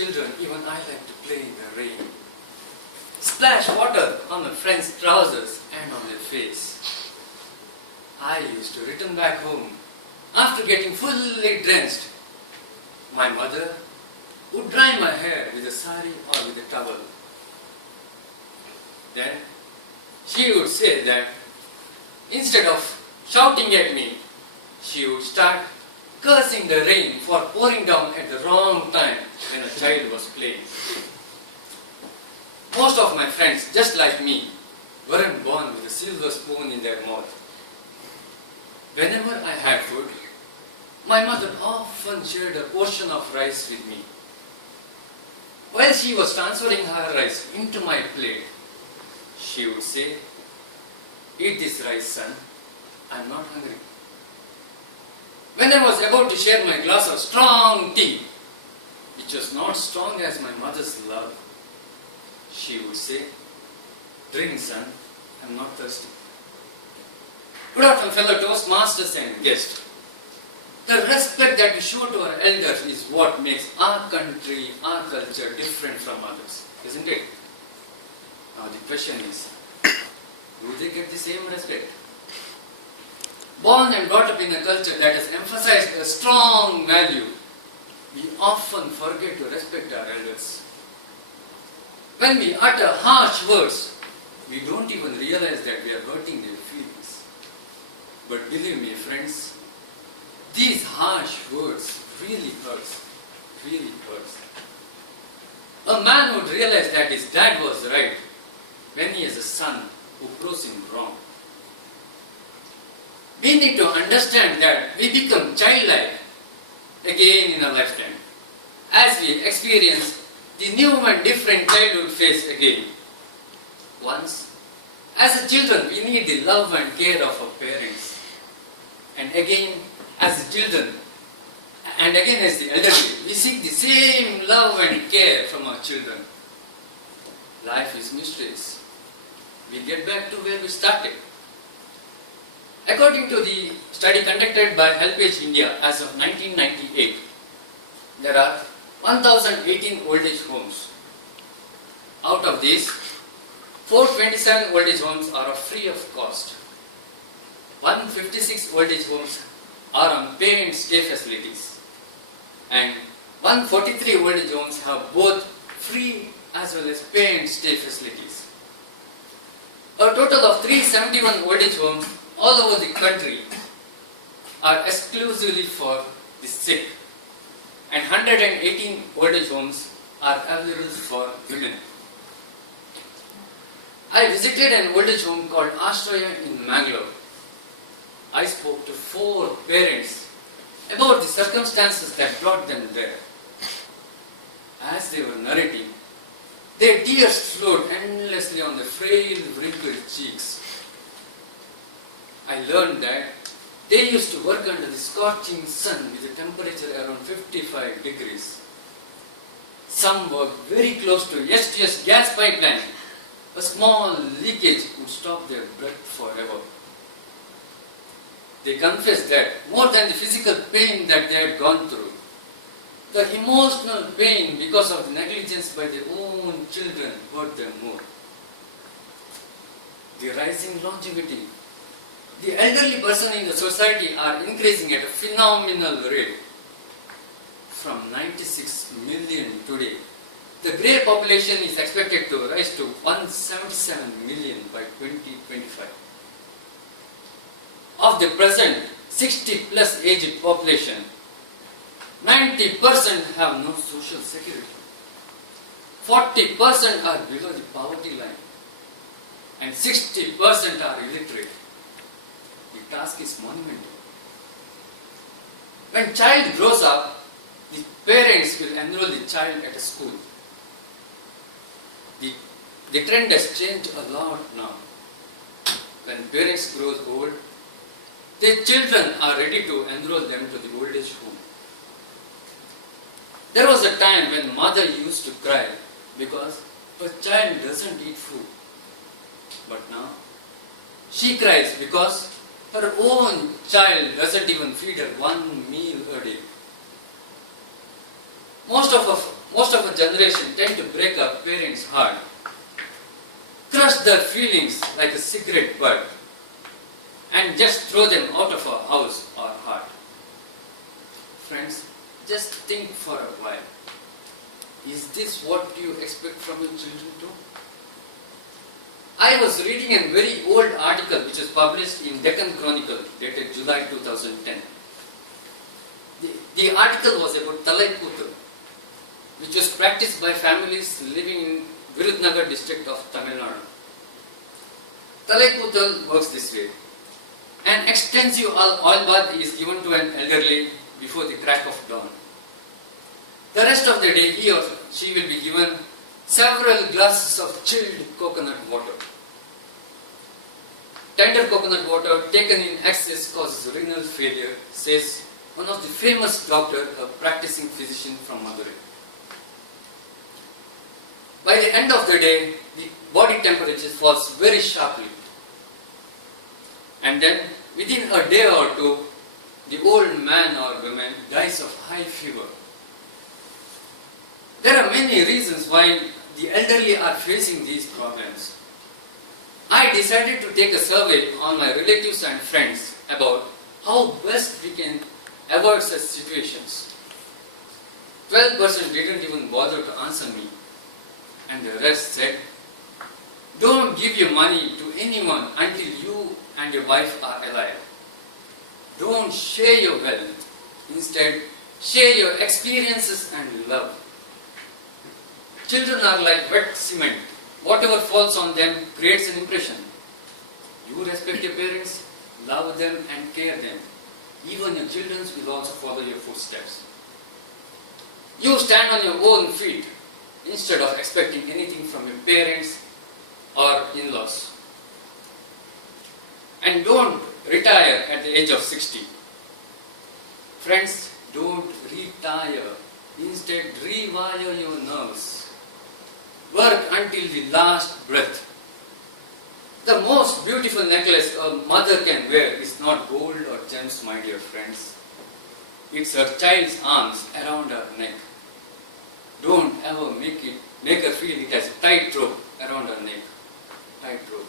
children, even I like to play in the rain. Splash water on my friends' trousers and on their face. I used to return back home after getting fully drenched. My mother would dry my hair with a sari or with a towel. Then she would say that instead of shouting at me, she would start cursing the rain for pouring down at the wrong time when a child was playing. Most of my friends, just like me, weren't born with a silver spoon in their mouth. Whenever I had food, my mother often shared a portion of rice with me. While she was transferring her rice into my plate, she would say, "Eat this rice, son. I'm not hungry." When I was about to share my glass of strong tea, which was not strong as my mother's love, she would say, "Drink, son. I'm not thirsty." Good afternoon, fellow Toastmasters and guests. The respect that we show to our elders is what makes our country, our culture different from others, isn't it? Now the question is, do they get the same respect? Born and brought up in a culture that has emphasized a strong value, we often forget to respect our elders. When we utter harsh words, we don't even realize that we are hurting their feelings. But believe me, friends, these harsh words really hurts. Really hurts. A man would realize that his dad was right when he has a son who proves him wrong. We need to understand that we become childlike again in a lifetime as we experience the new and different childhood phase again. Once, as a children, we need the love and care of our parents. And again, as the children, and again as the elderly, we seek the same love and care from our children. Life is mysterious. We get back to where we started. According to the study conducted by Helpage India as of 1998, there are 1018 old age homes. Out of these, 427 old age homes are free of cost. 156 old age homes are on pay and stay facilities. And 143 old age homes have both free as well as pay and stay facilities. A total of 371 old age homes all over the country are exclusively for the sick, and 118 old age homes are available for women. I visited an old age home called Ashraya in Bangalore. I spoke to 4 parents about the circumstances that brought them there. As they were narrating, their tears flowed endlessly on their frail, wrinkled cheeks. I learned that they used to work under the scorching sun with a temperature around 55 degrees. Some worked very close to STS gas pipeline. A small leakage would stop their breath forever. They confessed that more than the physical pain that they had gone through, the emotional pain because of the negligence by their own children hurt them more. The rising longevity. The elderly person in the society are increasing at a phenomenal rate. From 96 million today, the grey population is expected to rise to 177 million by 2025. Of the present 60 plus aged population, 90% have no social security. 40% are below the poverty line, and 60% are illiterate. The task is monumental. When child grows up, the parents will enroll the child at a school. The trend has changed a lot now. When parents grow old, their children are ready to enroll them to the old age home. There was a time when mother used to cry because her child doesn't eat food. But now, she cries because her own child doesn't even feed her one meal a day. Most of most of our generation tend to break our parents' heart, crush their feelings like a cigarette butt, and just throw them out of our house or heart. Friends, just think for a while. Is this what you expect from your children too? I was reading a very old article which was published in Deccan Chronicle dated July 2010. The article was about Talai Koothal, which was practiced by families living in Virudnagar district of Tamil Nadu. Talai Koothal works this way. An extensive oil bath is given to an elderly before the crack of dawn. The rest of the day he or she will be given several glasses of chilled coconut water. Tender coconut water taken in excess causes renal failure, says one of the famous doctor, a practicing physician from Madurai. By the end of the day, the body temperature falls very sharply. And then, within a day or two, the old man or woman dies of high fever. There are many reasons why the elderly are facing these problems. I decided to take a survey on my relatives and friends about how best we can avoid such situations. 12% didn't even bother to answer me, and the rest said, don't give your money to anyone until you and your wife are alive. Don't share your wealth. Instead, share your experiences and love. Children are like wet cement. Whatever falls on them creates an impression. You respect your parents, love them and care them. Even your children will also follow your footsteps. You stand on your own feet instead of expecting anything from your parents or in-laws. And don't retire at the age of 60. Friends, don't retire. Instead, rewire your nerves. Work until the last breath. The most beautiful necklace a mother can wear is not gold or gems, my dear friends. It's her child's arms around her neck. Don't ever make her feel it as a tight rope around her neck. Tight rope.